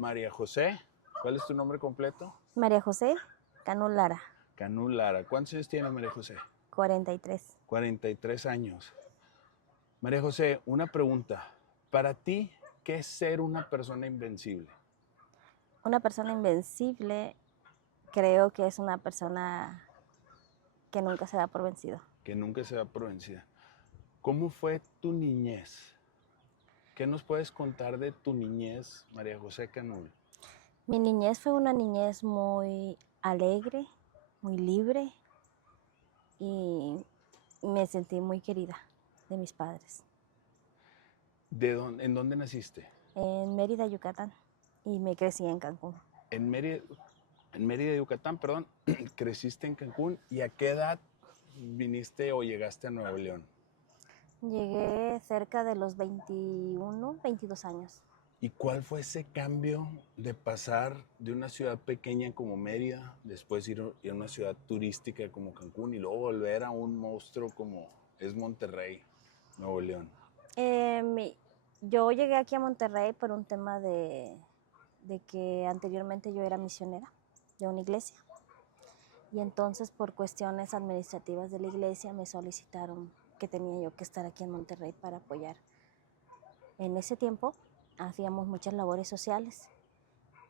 María José. ¿Cuál es tu nombre completo? María José Cano Lara, Canú Lara. ¿Cuántos años tiene María José? 43. 43 años. María José, una pregunta. Para ti, ¿qué es ser una persona invencible? Una persona invencible creo que es una persona que nunca se da por vencido. Que nunca se da por vencida. ¿Cómo fue tu niñez? ¿Qué nos puedes contar de tu niñez, María José Canul? Mi niñez fue una niñez muy alegre, muy libre y me sentí muy querida de mis padres. ¿En dónde naciste? En Mérida, Yucatán, y me crecí en Cancún. En Mérida, Yucatán, perdón. Creciste en Cancún. ¿Y a qué edad viniste o llegaste a Nuevo León? Llegué cerca de los 21, 22 años. ¿Y cuál fue ese cambio de pasar de una ciudad pequeña como Mérida, después ir a una ciudad turística como Cancún y luego volver a un monstruo como es Monterrey, Nuevo León? Yo llegué aquí a Monterrey por un tema de que anteriormente yo era misionera de una iglesia. Y entonces por cuestiones administrativas de la iglesia me solicitaron que tenía yo que estar aquí en Monterrey para apoyar. En ese tiempo hacíamos muchas labores sociales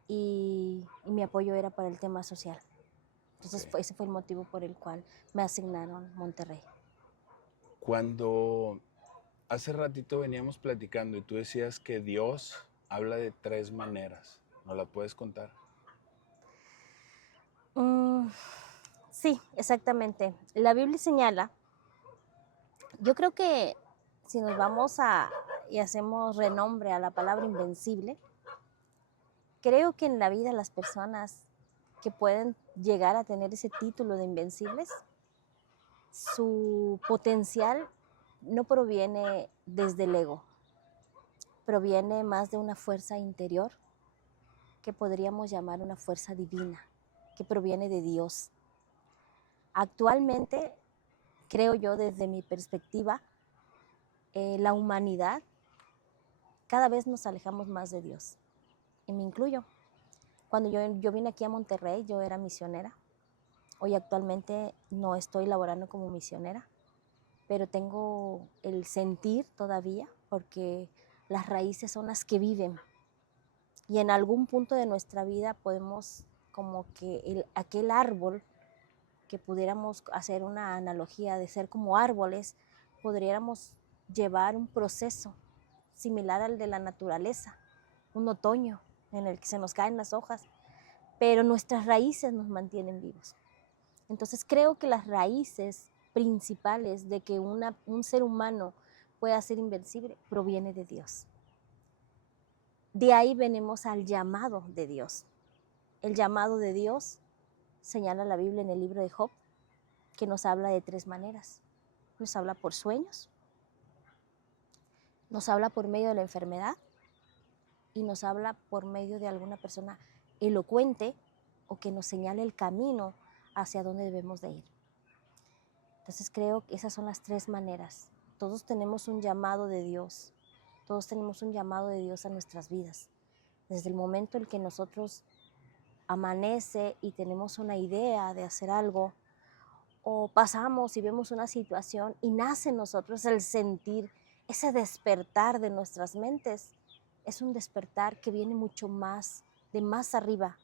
y mi apoyo era para el tema social. Entonces Okay. ese fue el motivo por el cual me asignaron Monterrey. Cuando hace ratito veníamos platicando y tú decías que Dios habla de 3 maneras, ¿nos la puedes contar? Sí, exactamente. La Biblia señala, yo creo que si nos vamos y hacemos renombre a la palabra invencible, creo que en la vida las personas que pueden llegar a tener ese título de invencibles, su potencial no proviene desde el ego, proviene más de una fuerza interior que podríamos llamar una fuerza divina, que proviene de Dios. Actualmente, creo yo desde mi perspectiva, la humanidad cada vez nos alejamos más de Dios, y me incluyo. Cuando yo vine aquí a Monterrey, yo era misionera. Hoy actualmente no estoy laborando como misionera, pero tengo el sentir todavía, porque las raíces son las que viven. Y en algún punto de nuestra vida podemos, como que aquel árbol, que pudiéramos hacer una analogía de ser como árboles, podríamos llevar un proceso similar al de la naturaleza, un otoño en el que se nos caen las hojas, pero nuestras raíces nos mantienen vivos. Entonces creo que las raíces principales de que un ser humano pueda ser invencible proviene de Dios. De ahí venimos al llamado de Dios. El llamado de Dios señala la Biblia en el libro de Job, que nos habla de 3 maneras. Nos habla por sueños, nos habla por medio de la enfermedad y nos habla por medio de alguna persona elocuente o que nos señale el camino hacia dónde debemos de ir. Entonces creo que esas son las 3 maneras. Todos tenemos un llamado de Dios. Todos tenemos un llamado de Dios a nuestras vidas. Desde el momento en que nosotros amanece y tenemos una idea de hacer algo, o pasamos y vemos una situación y nace en nosotros el sentir, ese despertar de nuestras mentes, es un despertar que viene mucho más, de más arriba,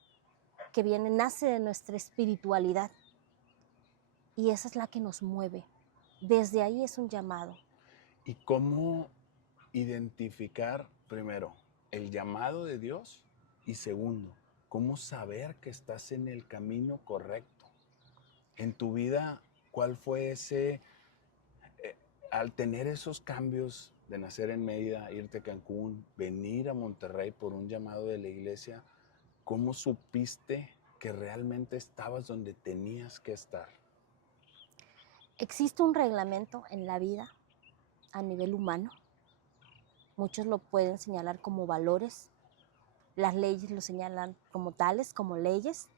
que nace de nuestra espiritualidad. Y esa es la que nos mueve. Desde ahí es un llamado. ¿Y cómo identificar, primero, el llamado de Dios? Y segundo, ¿cómo saber que estás en el camino correcto? En tu vida, ¿cuál fue al tener esos cambios de nacer en Mérida, irte a Cancún, venir a Monterrey por un llamado de la iglesia, cómo supiste que realmente estabas donde tenías que estar? Existe un reglamento en la vida a nivel humano. Muchos lo pueden señalar como valores. Las leyes lo señalan como tales, como leyes.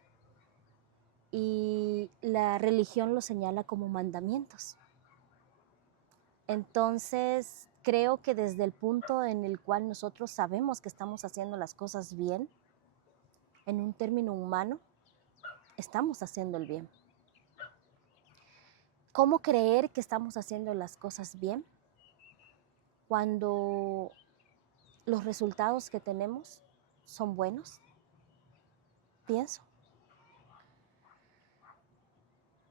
Y la religión lo señala como mandamientos. Entonces, creo que desde el punto en el cual nosotros sabemos que estamos haciendo las cosas bien, en un término humano, estamos haciendo el bien. ¿Cómo creer que estamos haciendo las cosas bien cuando los resultados que tenemos son buenos? Pienso.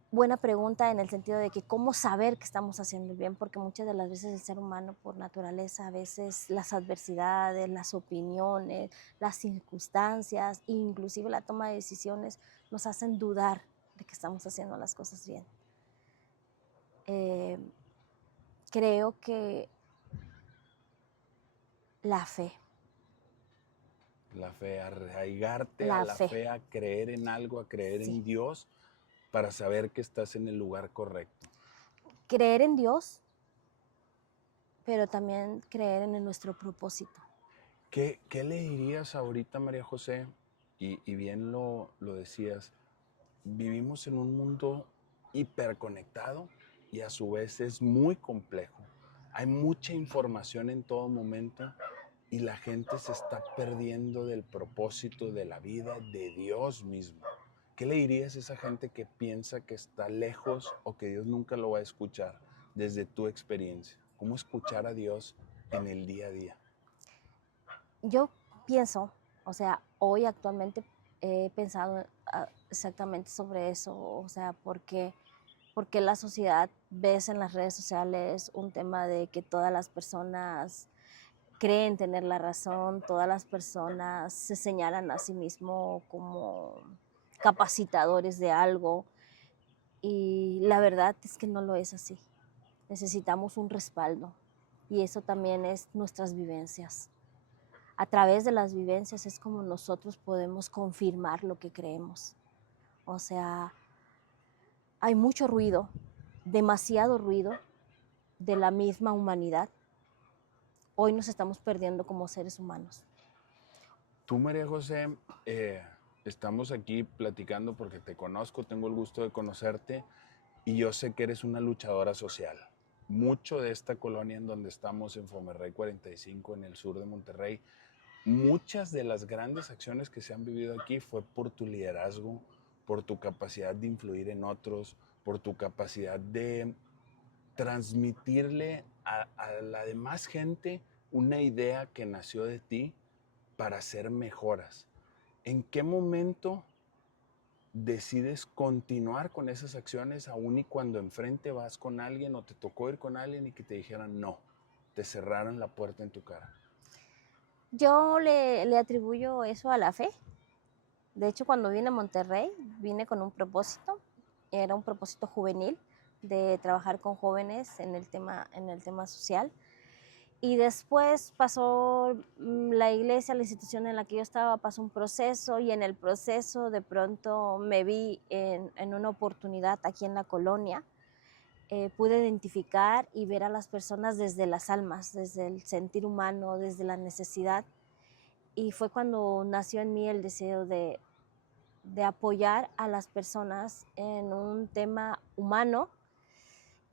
Buena pregunta en el sentido de que cómo saber que estamos haciendo el bien, porque muchas de las veces el ser humano por naturaleza, a veces las adversidades, las opiniones, las circunstancias, inclusive la toma de decisiones nos hacen dudar de que estamos haciendo las cosas bien. Creo que la fe. La fe, arraigarte a La la fe. fe, a creer en algo, a creer Sí. en Dios para saber que estás en el lugar correcto. Creer en Dios, pero también creer en nuestro propósito. ¿Qué le dirías ahorita, María José? Y bien lo decías, vivimos en un mundo hiperconectado y a su vez es muy complejo. Hay mucha información en todo momento y la gente se está perdiendo del propósito de la vida, de Dios mismo. ¿Qué le dirías a esa gente que piensa que está lejos o que Dios nunca lo va a escuchar desde tu experiencia? ¿Cómo escuchar a Dios en el día a día? Yo pienso, o sea, hoy actualmente he pensado exactamente sobre eso, o sea, porque la sociedad ves en las redes sociales un tema de que todas las personas creen tener la razón, todas las personas se señalan a sí mismos como capacitadores de algo y la verdad es que no lo es así. Necesitamos un respaldo y eso también es nuestras vivencias. A través de las vivencias es como nosotros podemos confirmar lo que creemos. O sea, hay mucho ruido, demasiado ruido de la misma humanidad. Hoy nos estamos perdiendo como seres humanos. Tú, María José, estamos aquí platicando porque te conozco, tengo el gusto de conocerte y yo sé que eres una luchadora social. Mucho de esta colonia en donde estamos, en Fomerrey 45, en el sur de Monterrey, muchas de las grandes acciones que se han vivido aquí fue por tu liderazgo, por tu capacidad de influir en otros, por tu capacidad de transmitirle a la demás gente una idea que nació de ti para hacer mejoras. ¿En qué momento decides continuar con esas acciones aún y cuando enfrente vas con alguien o te tocó ir con alguien y que te dijeran no, te cerraron la puerta en tu cara? Yo le atribuyo eso a la fe. De hecho, cuando vine a Monterrey, vine con un propósito. Era un propósito juvenil de trabajar con jóvenes en el tema social. Y después pasó la iglesia, la institución en la que yo estaba, pasó un proceso y en el proceso de pronto me vi en una oportunidad aquí en la colonia. Pude identificar y ver a las personas desde las almas, desde el sentir humano, desde la necesidad. Y fue cuando nació en mí el deseo de apoyar a las personas en un tema humano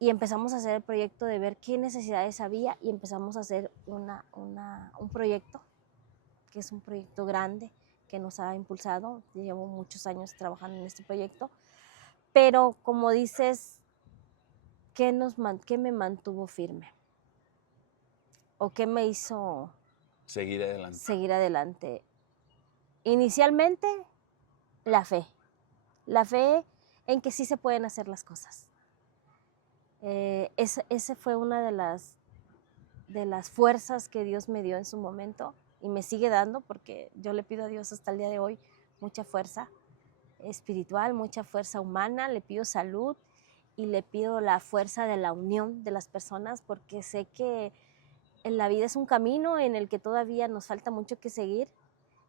y empezamos a hacer el proyecto de ver qué necesidades había y empezamos a hacer un proyecto, que es un proyecto grande que nos ha impulsado. Llevo muchos años trabajando en este proyecto, pero como dices, ¿qué me mantuvo firme? ¿O qué me hizo Seguir adelante. seguir adelante? Inicialmente, la fe. La fe en que sí se pueden hacer las cosas. Ese fue una de las fuerzas que Dios me dio en su momento y me sigue dando, porque yo le pido a Dios hasta el día de hoy mucha fuerza espiritual, mucha fuerza humana, le pido salud y le pido la fuerza de la unión de las personas, porque sé que en la vida es un camino en el que todavía nos falta mucho que seguir.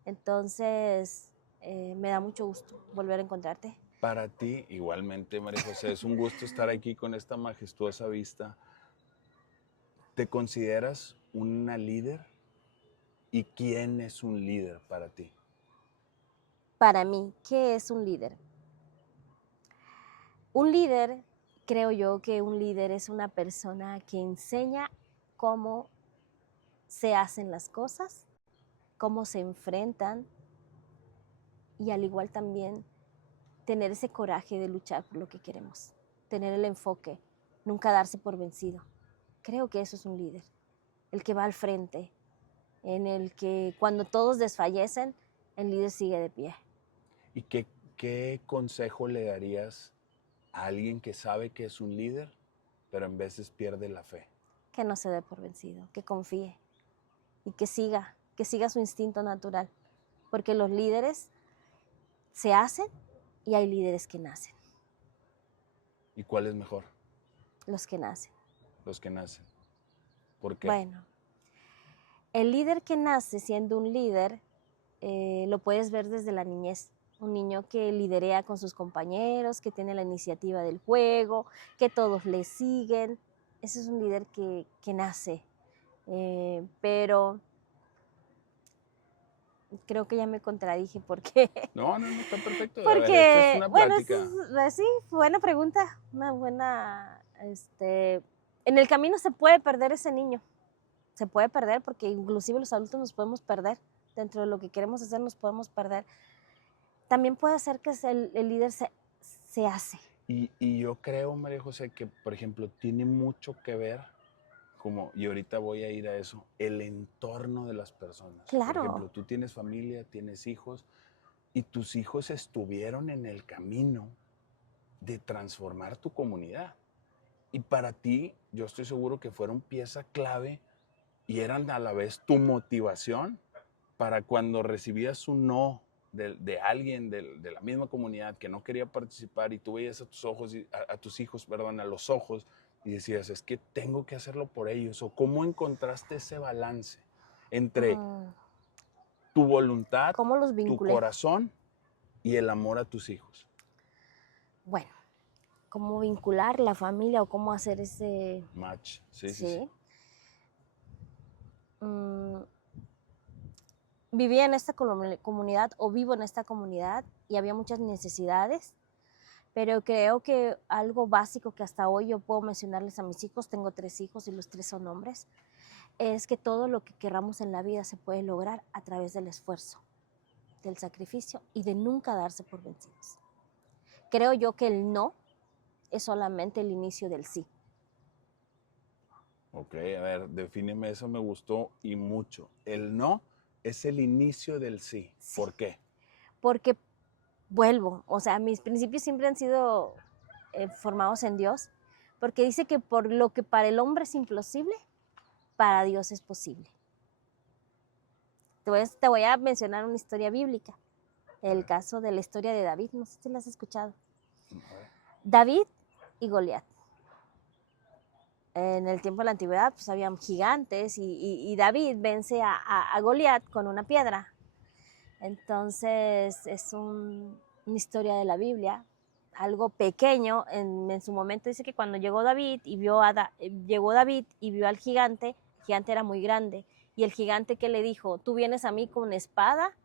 Entonces, me da mucho gusto volver a encontrarte. Para ti, igualmente, María José, es un gusto estar aquí con esta majestuosa vista. ¿Te consideras una líder? ¿Y quién es un líder para ti? Para mí, ¿qué es un líder? Un líder, creo yo que un líder es una persona que enseña cómo se hacen las cosas, cómo se enfrentan y al igual también tener ese coraje de luchar por lo que queremos, tener el enfoque, nunca darse por vencido. Creo que eso es un líder, el que va al frente, en el que cuando todos desfallecen, el líder sigue de pie. ¿Y qué consejo le darías a alguien que sabe que es un líder, pero en veces pierde la fe? Que no se dé por vencido, que confíe y que siga su instinto natural, porque los líderes se hacen y hay líderes que nacen, ¿Y cuál es mejor? los que nacen. Los que nacen. ¿Por qué? Bueno, el líder que nace siendo un líder lo puedes ver desde la niñez. Un niño que liderea con sus compañeros, que tiene la iniciativa del juego, que todos le siguen. Ese es un líder que nace. Pero creo que ya me contradije porque, No, está perfecto. A ver, esto es porque una bueno, plática. sí, buena pregunta, una buena, en el camino se puede perder ese niño, se puede perder porque inclusive los adultos nos podemos perder, dentro de lo que queremos hacer nos podemos perder. También puede ser que el líder se hace. Y yo creo, María José, que, por ejemplo, tiene mucho que ver, y ahorita voy a ir a eso, el entorno de las personas. Por Claro. ejemplo, tú tienes familia, tienes hijos, y tus hijos estuvieron en el camino de transformar tu comunidad. Y para ti, yo estoy seguro que fueron pieza clave y eran a la vez tu motivación para cuando recibías un no de alguien de la misma comunidad que no quería participar y tú veías a tus ojos, a tus hijos, perdón, a los ojos y decías, es que tengo que hacerlo por ellos. O cómo encontraste ese balance entre tu voluntad, ¿Cómo los tu vinculé? corazón y el amor a tus hijos. Bueno, cómo vincular la familia o cómo hacer ese match. Sí. Vivía en esta comunidad o vivo en esta comunidad y había muchas necesidades, pero creo que algo básico que hasta hoy yo puedo mencionarles a mis hijos, tengo 3 hijos y los 3 son hombres, es que todo lo que queramos en la vida se puede lograr a través del esfuerzo, del sacrificio y de nunca darse por vencidos. Creo yo que el no es solamente el inicio del sí. Ok, a ver, defíneme eso, me gustó y mucho. El no es el inicio del sí. ¿Por qué? Porque vuelvo, o sea, mis principios siempre han sido formados en Dios, porque dice que por lo que para el hombre es imposible, para Dios es posible. Te voy a mencionar una historia bíblica, el caso de la historia de David, no sé si la has escuchado. David y Goliat. En el tiempo de la antigüedad, pues habían gigantes y David vence a Goliat con una piedra. Entonces es una historia de la Biblia, algo pequeño. En su momento dice que cuando llegó David y vio al gigante, el gigante era muy grande. Y el gigante que le dijo, ¿tú vienes a mí con espada?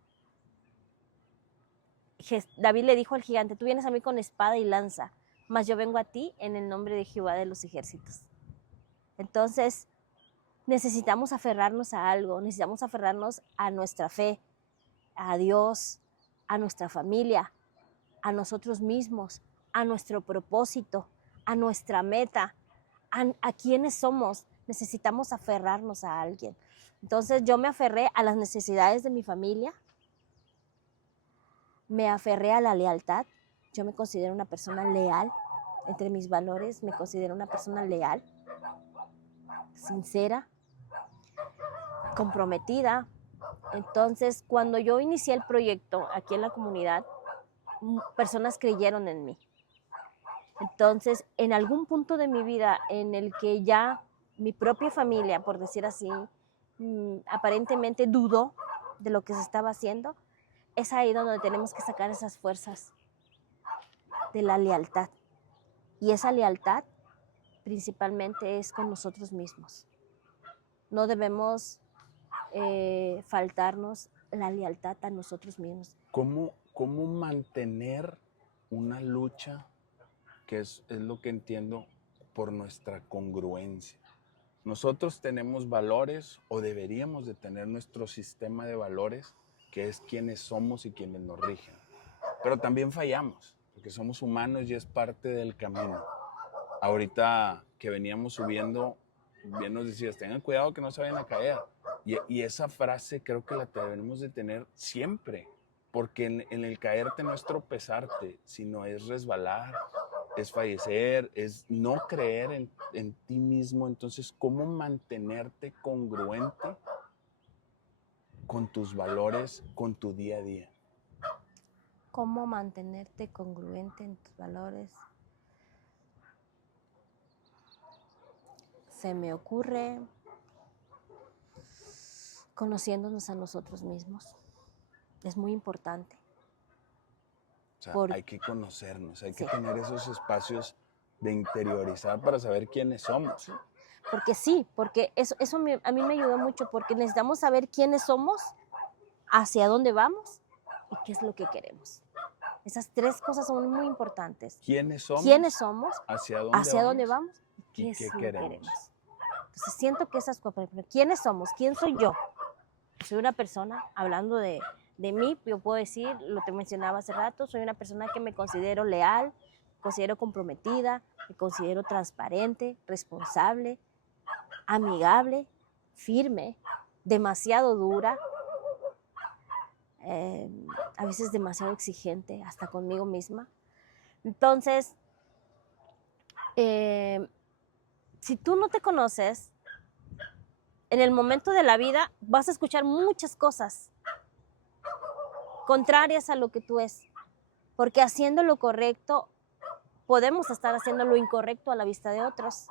David le dijo al gigante, tú vienes a mí con espada y lanza, mas yo vengo a ti en el nombre de Jehová de los ejércitos. Entonces necesitamos aferrarnos a algo, necesitamos aferrarnos a nuestra fe, a Dios, a nuestra familia, a nosotros mismos, a nuestro propósito, a nuestra meta, a quienes somos. Necesitamos aferrarnos a alguien. Entonces yo me aferré a las necesidades de mi familia, me aferré a la lealtad. Yo me considero una persona leal, entre mis valores me considero una persona leal, sincera, comprometida. Entonces, cuando yo inicié el proyecto aquí en la comunidad, personas creyeron en mí. Entonces, en algún punto de mi vida en el que ya mi propia familia, por decir así, aparentemente dudó de lo que se estaba haciendo, es ahí donde tenemos que sacar esas fuerzas de la lealtad. Y esa lealtad principalmente es con nosotros mismos. No debemos faltarnos la lealtad a nosotros mismos. ¿Cómo mantener una lucha, que es lo que entiendo, por nuestra congruencia? Nosotros tenemos valores o deberíamos de tener nuestro sistema de valores, que es quienes somos y quienes nos rigen. Pero también fallamos, porque somos humanos y es parte del camino. Ahorita que veníamos subiendo, bien nos decías, tengan cuidado que no se vayan a caer. Y esa frase creo que la debemos de tener siempre, porque en el caerte no es tropezarte, sino es resbalar, es fallecer, es no creer en ti mismo. Entonces, ¿cómo mantenerte congruente con tus valores, con tu día a día? ¿Cómo mantenerte congruente en tus valores? Se me ocurre conociéndonos a nosotros mismos. Es muy importante. O sea, hay que conocernos, hay que tener esos espacios de interiorizar para saber quiénes somos. Porque eso a mí me ayudó mucho, porque necesitamos saber quiénes somos, hacia dónde vamos y qué es lo que queremos. Esas tres cosas son muy importantes. ¿Quiénes somos? ¿Hacia dónde vamos? ¿Y qué es lo que queremos? Entonces siento que esas cosas, ¿quiénes somos? ¿Quién soy yo? Soy una persona, hablando de mí, yo puedo decir, lo que mencionaba hace rato, soy una persona que me considero leal, me considero comprometida, me considero transparente, responsable, amigable, firme, demasiado dura, a veces demasiado exigente, hasta conmigo misma. Entonces, si tú no te conoces, en el momento de la vida vas a escuchar muchas cosas contrarias a lo que tú es, porque haciendo lo correcto podemos estar haciendo lo incorrecto a la vista de otros.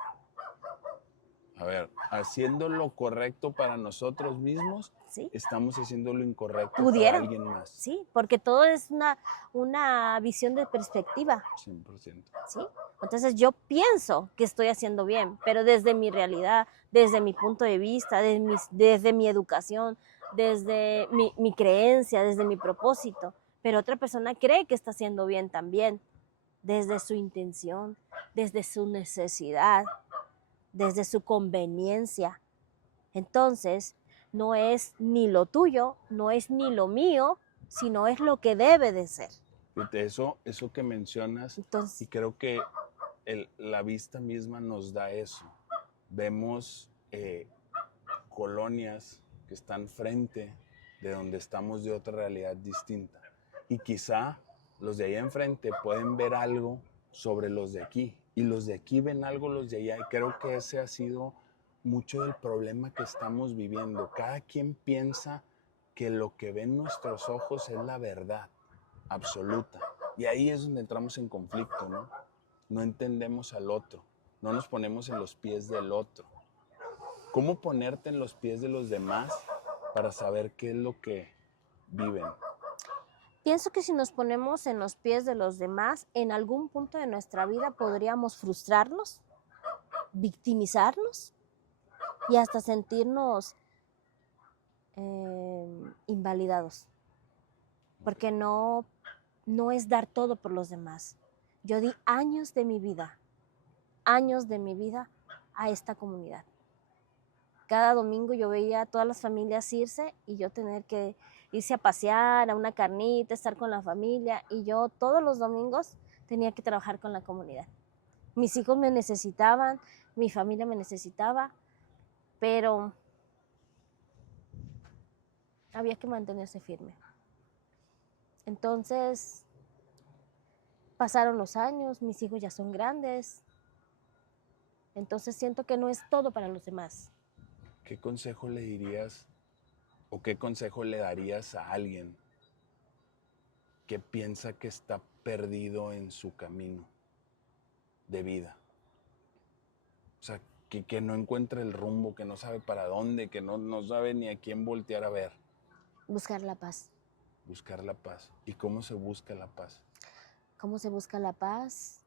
A ver, haciendo lo correcto para nosotros mismos, ¿sí? Estamos haciendo lo incorrecto para alguien más. Sí, porque todo es una visión de perspectiva. 100%. ¿Sí? Entonces yo pienso que estoy haciendo bien, pero desde mi realidad, desde mi punto de vista, desde mi educación, desde mi creencia, desde mi propósito. Pero otra persona cree que está haciendo bien también, desde su intención, desde su necesidad, desde su conveniencia. Entonces, no es ni lo tuyo, no es ni lo mío, sino es lo que debe de ser. Eso que mencionas, entonces, y creo que la vista misma nos da eso. Vemos colonias que están frente de donde estamos de otra realidad distinta. Y quizá los de allá enfrente pueden ver algo sobre los de aquí. Y los de aquí ven algo los de allá. Y creo que ese ha sido mucho del problema que estamos viviendo. Cada quien piensa que lo que ven nuestros ojos es la verdad absoluta. Y ahí es donde entramos en conflicto, ¿no? No entendemos al otro. No nos ponemos en los pies del otro. ¿Cómo ponerte en los pies de los demás para saber qué es lo que viven? Pienso que si nos ponemos en los pies de los demás, en algún punto de nuestra vida podríamos frustrarnos, victimizarnos y hasta sentirnos invalidados. Porque no es dar todo por los demás. Yo di años de mi vida a esta comunidad. Cada domingo yo veía a todas las familias irse y yo tener que irse a pasear, a una carnita, estar con la familia, y yo todos los domingos tenía que trabajar con la comunidad. Mis hijos me necesitaban, mi familia me necesitaba, pero había que mantenerse firme. Entonces, pasaron los años, mis hijos ya son grandes, entonces siento que no es todo para los demás. ¿Qué consejo le dirías o qué consejo le darías a alguien que piensa que está perdido en su camino de vida? O sea, que no encuentra el rumbo, que no sabe para dónde, que no sabe ni a quién voltear a ver. Buscar la paz. Buscar la paz. ¿Y cómo se busca la paz? ¿Cómo se busca la paz?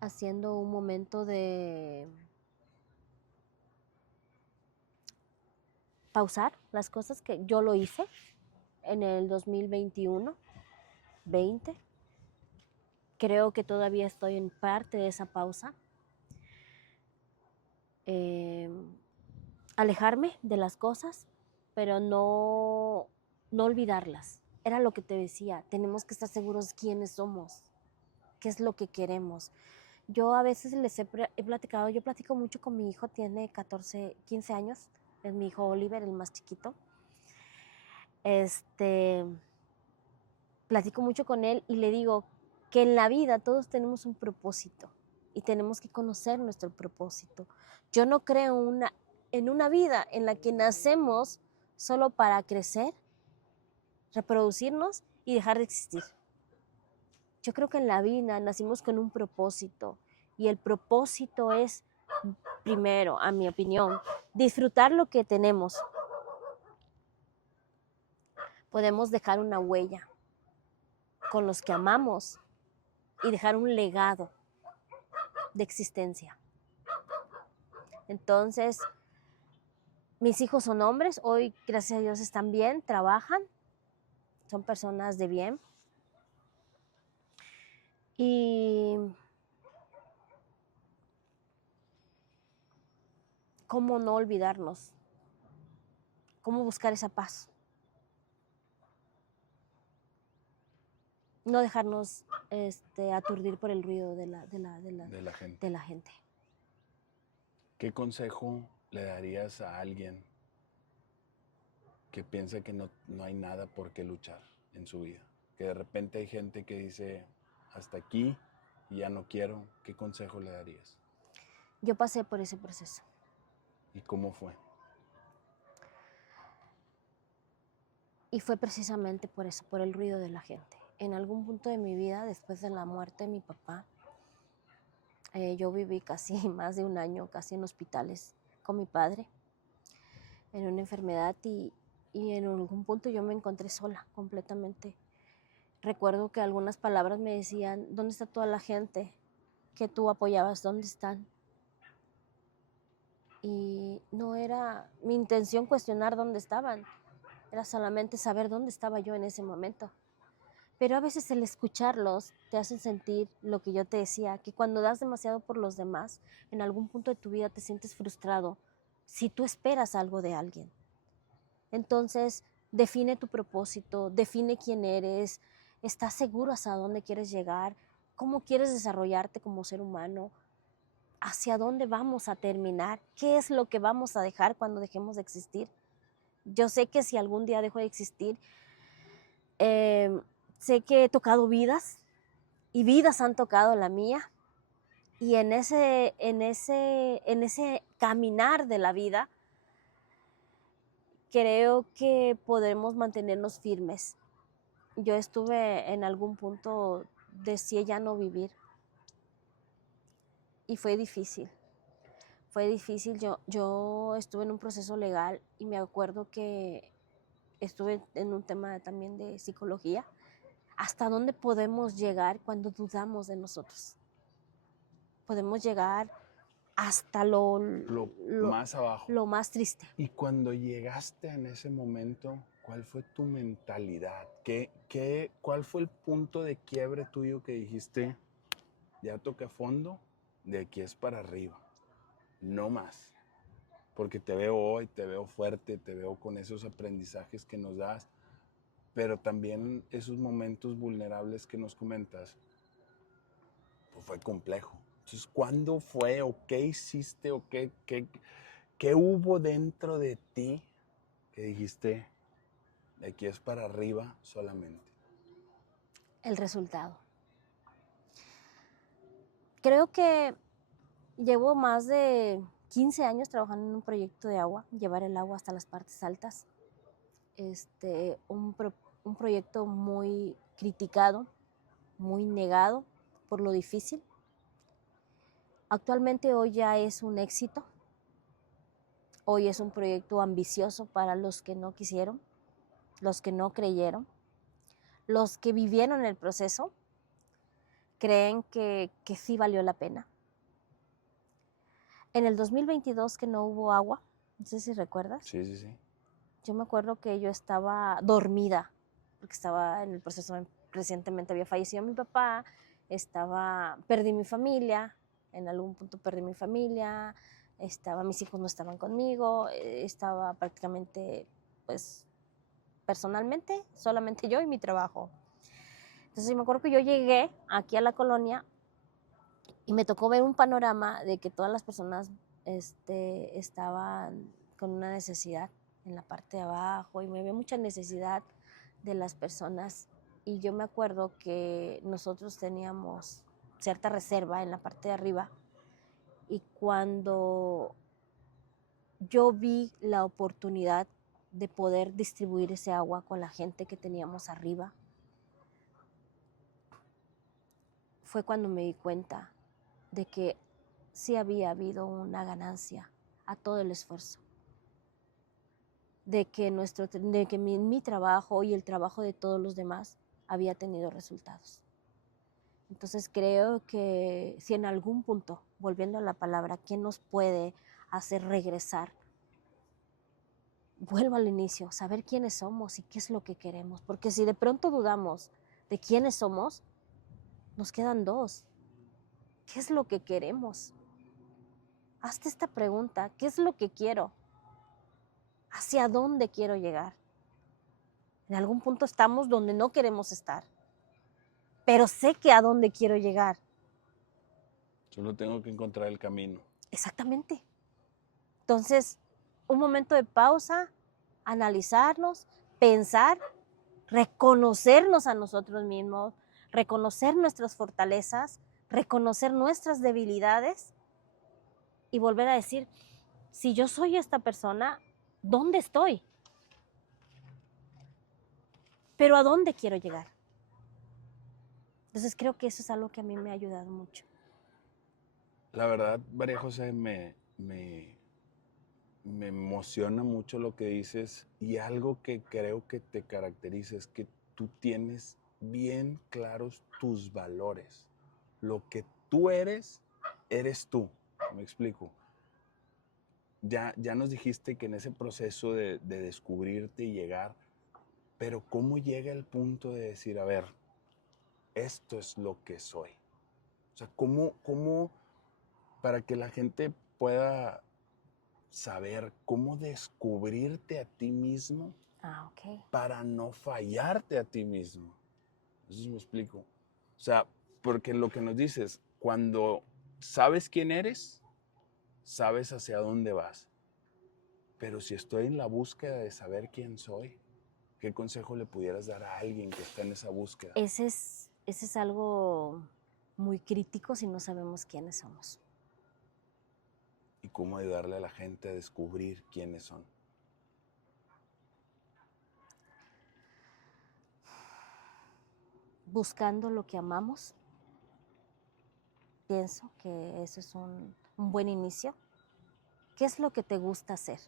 Haciendo un momento de pausar las cosas, que yo lo hice en el 2021, 20. Creo que todavía estoy en parte de esa pausa. Alejarme de las cosas, pero no olvidarlas. Era lo que te decía, tenemos que estar seguros quiénes somos, qué es lo que queremos. Yo a veces he platicado, yo platico mucho con mi hijo, tiene 15 años, es mi hijo Oliver, el más chiquito. Platico mucho con él y le digo que en la vida todos tenemos un propósito y tenemos que conocer nuestro propósito. Yo no creo en una vida en la que nacemos solo para crecer, reproducirnos y dejar de existir. Yo creo que en la vida nacimos con un propósito y el propósito es, primero, a mi opinión, disfrutar lo que tenemos. Podemos dejar una huella con los que amamos y dejar un legado de existencia. Entonces, mis hijos son hombres, hoy gracias a Dios están bien, trabajan, son personas de bien. Y cómo no olvidarnos, cómo buscar esa paz. No dejarnos aturdir por el ruido de la gente. ¿Qué consejo le darías a alguien que piensa que no hay nada por qué luchar en su vida? Que de repente hay gente que dice, hasta aquí y ya no quiero. ¿Qué consejo le darías? Yo pasé por ese proceso. ¿Y cómo fue? Y fue precisamente por eso, por el ruido de la gente. En algún punto de mi vida, después de la muerte de mi papá, yo viví casi más de un año, casi en hospitales con mi padre, en una enfermedad y en algún punto yo me encontré sola completamente. Recuerdo que algunas palabras me decían, ¿dónde está toda la gente que tú apoyabas? ¿Dónde están? Y no era mi intención cuestionar dónde estaban, era solamente saber dónde estaba yo en ese momento. Pero a veces el escucharlos te hace sentir lo que yo te decía, que cuando das demasiado por los demás, en algún punto de tu vida te sientes frustrado si tú esperas algo de alguien. Entonces, define tu propósito, define quién eres, estás seguro hasta dónde quieres llegar, cómo quieres desarrollarte como ser humano, hacia dónde vamos a terminar, qué es lo que vamos a dejar cuando dejemos de existir. Yo sé que si algún día dejo de existir, sé que he tocado vidas y vidas han tocado la mía, y en ese caminar de la vida creo que podemos mantenernos firmes. Yo estuve en algún punto deseé ya no vivir y fue difícil. Fue difícil, yo estuve en un proceso legal y me acuerdo que estuve en un tema también de psicología. ¿Hasta dónde podemos llegar cuando dudamos de nosotros? Podemos llegar hasta lo más abajo. Lo más triste. Y cuando llegaste en ese momento, ¿cuál fue tu mentalidad? ¿Cuál fue el punto de quiebre tuyo que dijiste, ya toqué fondo, de aquí es para arriba, no más? Porque te veo hoy, te veo fuerte, te veo con esos aprendizajes que nos das, pero también esos momentos vulnerables que nos comentas, pues fue complejo. Entonces, ¿cuándo fue o qué hiciste o qué hubo dentro de ti que dijiste, de aquí es para arriba solamente? El resultado. Creo que llevo más de 15 años trabajando en un proyecto de agua, llevar el agua hasta las partes altas. Un proyecto muy criticado, muy negado por lo difícil. Actualmente hoy ya es un éxito. Hoy es un proyecto ambicioso para los que no quisieron, los que no creyeron, los que vivieron el proceso, creen que sí valió la pena. En el 2022 que no hubo agua, no sé si recuerdas. Sí. Yo me acuerdo que yo estaba dormida, porque estaba en el proceso, recientemente había fallecido mi papá, perdí mi familia, en algún punto perdí mi familia, mis hijos no estaban conmigo, estaba prácticamente pues personalmente, solamente yo y mi trabajo. Entonces me acuerdo que yo llegué aquí a la colonia y me tocó ver un panorama de que todas las personas estaban con una necesidad en la parte de abajo y me ve mucha necesidad de las personas. Y yo me acuerdo que nosotros teníamos cierta reserva en la parte de arriba y cuando yo vi la oportunidad de poder distribuir ese agua con la gente que teníamos arriba, fue cuando me di cuenta de que sí había habido una ganancia a todo el esfuerzo, de que mi trabajo y el trabajo de todos los demás había tenido resultados. Entonces creo que si en algún punto, volviendo a la palabra, ¿qué nos puede hacer regresar? Vuelvo al inicio, saber quiénes somos y qué es lo que queremos, porque si de pronto dudamos de quiénes somos, nos quedan dos. ¿Qué es lo que queremos? Hazte esta pregunta, ¿qué es lo que quiero? ¿Hacia dónde quiero llegar? En algún punto estamos donde no queremos estar, pero sé que a dónde quiero llegar. Solo tengo que encontrar el camino. Exactamente. Entonces, un momento de pausa, analizarnos, pensar, reconocernos a nosotros mismos, reconocer nuestras fortalezas, reconocer nuestras debilidades y volver a decir, si yo soy esta persona, ¿dónde estoy? Pero ¿a dónde quiero llegar? Entonces creo que eso es algo que a mí me ha ayudado mucho. La verdad, María José, me emociona mucho lo que dices y algo que creo que te caracteriza es que tú tienes bien claros tus valores. Lo que tú eres, eres tú. Me explico. Ya nos dijiste que en ese proceso de descubrirte y llegar, pero ¿cómo llega el punto de decir, a ver, esto es lo que soy? O sea, ¿cómo para que la gente pueda saber cómo descubrirte a ti mismo Ok. para no fallarte a ti mismo? Eso me explico. O sea, porque lo que nos dices, cuando sabes quién eres, sabes hacia dónde vas. Pero si estoy en la búsqueda de saber quién soy, ¿qué consejo le pudieras dar a alguien que está en esa búsqueda? Ese es algo muy crítico si no sabemos quiénes somos. Y cómo ayudarle a la gente a descubrir quiénes son. Buscando lo que amamos. Pienso que eso es un buen inicio. ¿Qué es lo que te gusta hacer?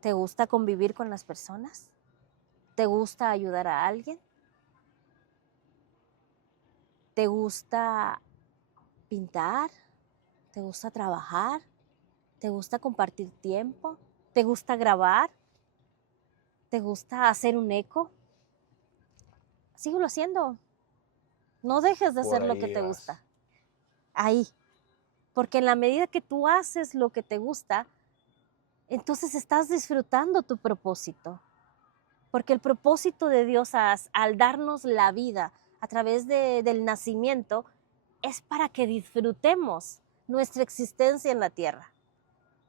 ¿Te gusta convivir con las personas? ¿Te gusta ayudar a alguien? ¿Te gusta pintar? ¿Te gusta trabajar? ¿Te gusta compartir tiempo? ¿Te gusta grabar? ¿Te gusta hacer un eco? Síguelo haciendo. No dejes de Por hacer lo que ahí te vas. gusta. Ahí. Porque en la medida que tú haces lo que te gusta, entonces estás disfrutando tu propósito. Porque el propósito de Dios al darnos la vida a través del nacimiento es para que disfrutemos nuestra existencia en la tierra.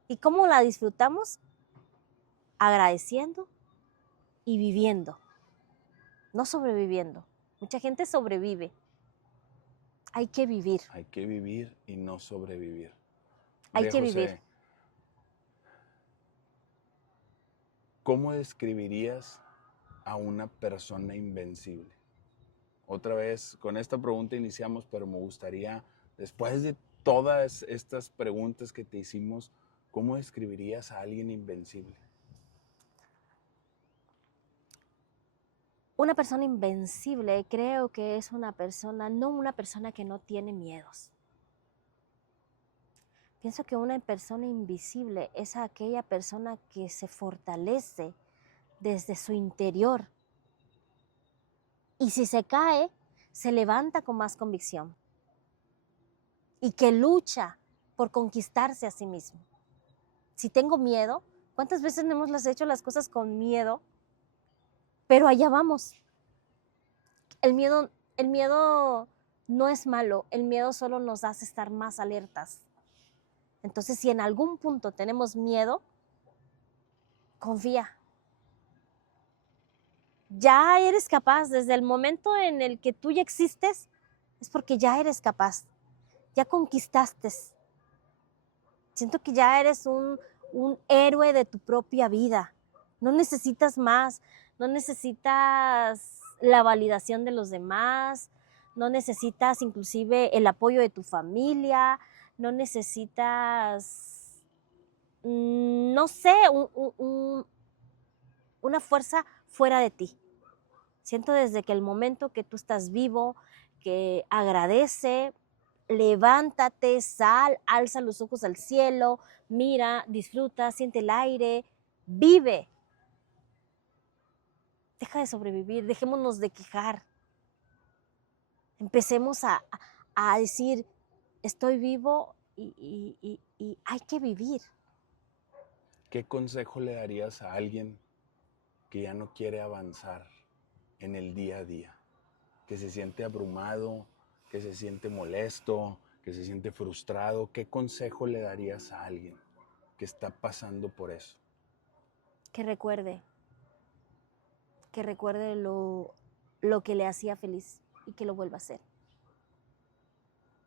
¿Y cómo la disfrutamos? Agradeciendo y viviendo, no sobreviviendo. Mucha gente sobrevive. Hay que vivir. Hay que vivir y no sobrevivir. Hay María que vivir. José, ¿cómo describirías a una persona invencible? Otra vez, con esta pregunta iniciamos, pero me gustaría, después de todas estas preguntas que te hicimos, ¿cómo describirías a alguien invencible? Una persona invencible creo que es una persona, no una persona que no tiene miedos. Pienso que una persona invisible es aquella persona que se fortalece desde su interior. Y si se cae, se levanta con más convicción. Y que lucha por conquistarse a sí mismo. Si tengo miedo, ¿Cuántas veces no hemos hecho las cosas con miedo? Pero allá vamos. El miedo no es malo, el miedo solo nos hace estar más alertas. Entonces, si en algún punto tenemos miedo, confía. Ya eres capaz, desde el momento en el que tú ya existes, es porque ya eres capaz, ya conquistaste. Siento que ya eres un héroe de tu propia vida. No necesitas más, no necesitas la validación de los demás, no necesitas inclusive el apoyo de tu familia, no necesitas, no sé, una fuerza fuera de ti. Siento desde que el momento que tú estás vivo, que agradece, levántate, sal, alza los ojos al cielo, mira, disfruta, siente el aire, vive. Deja de sobrevivir, dejémonos de quejar. Empecemos a decir, estoy vivo y hay que vivir. ¿Qué consejo le darías a alguien que ya no quiere avanzar en el día a día? Que se siente abrumado, que se siente molesto, que se siente frustrado. ¿Qué consejo le darías a alguien que está pasando por eso? Que recuerde lo que le hacía feliz y que lo vuelva a hacer.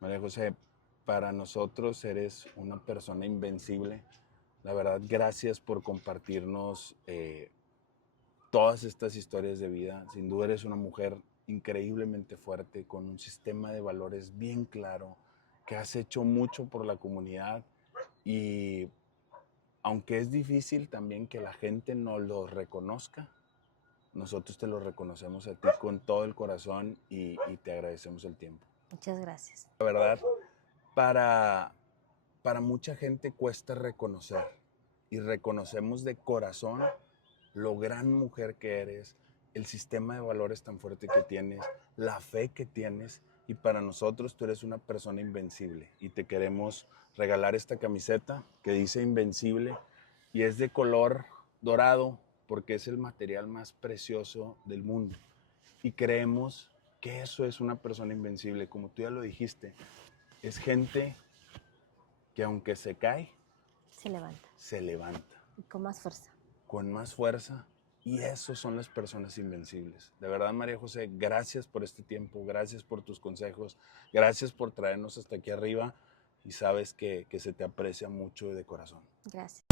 María José, para nosotros eres una persona invencible. La verdad, gracias por compartirnos todas estas historias de vida. Sin duda eres una mujer increíblemente fuerte, con un sistema de valores bien claro, que has hecho mucho por la comunidad y aunque es difícil también que la gente no lo reconozca, nosotros te lo reconocemos a ti con todo el corazón y te agradecemos el tiempo. Muchas gracias. La verdad, para mucha gente cuesta reconocer y reconocemos de corazón lo gran mujer que eres, el sistema de valores tan fuerte que tienes, la fe que tienes y para nosotros tú eres una persona invencible y te queremos regalar esta camiseta que dice Invencible y es de color dorado porque es el material más precioso del mundo y creemos que eso es una persona invencible, como tú ya lo dijiste, es gente que aunque se cae, Se levanta. Y con más fuerza. Con más fuerza. Y esos son las personas invencibles. De verdad, María José, gracias por este tiempo, gracias por tus consejos, gracias por traernos hasta aquí arriba y sabes que se te aprecia mucho de corazón. Gracias.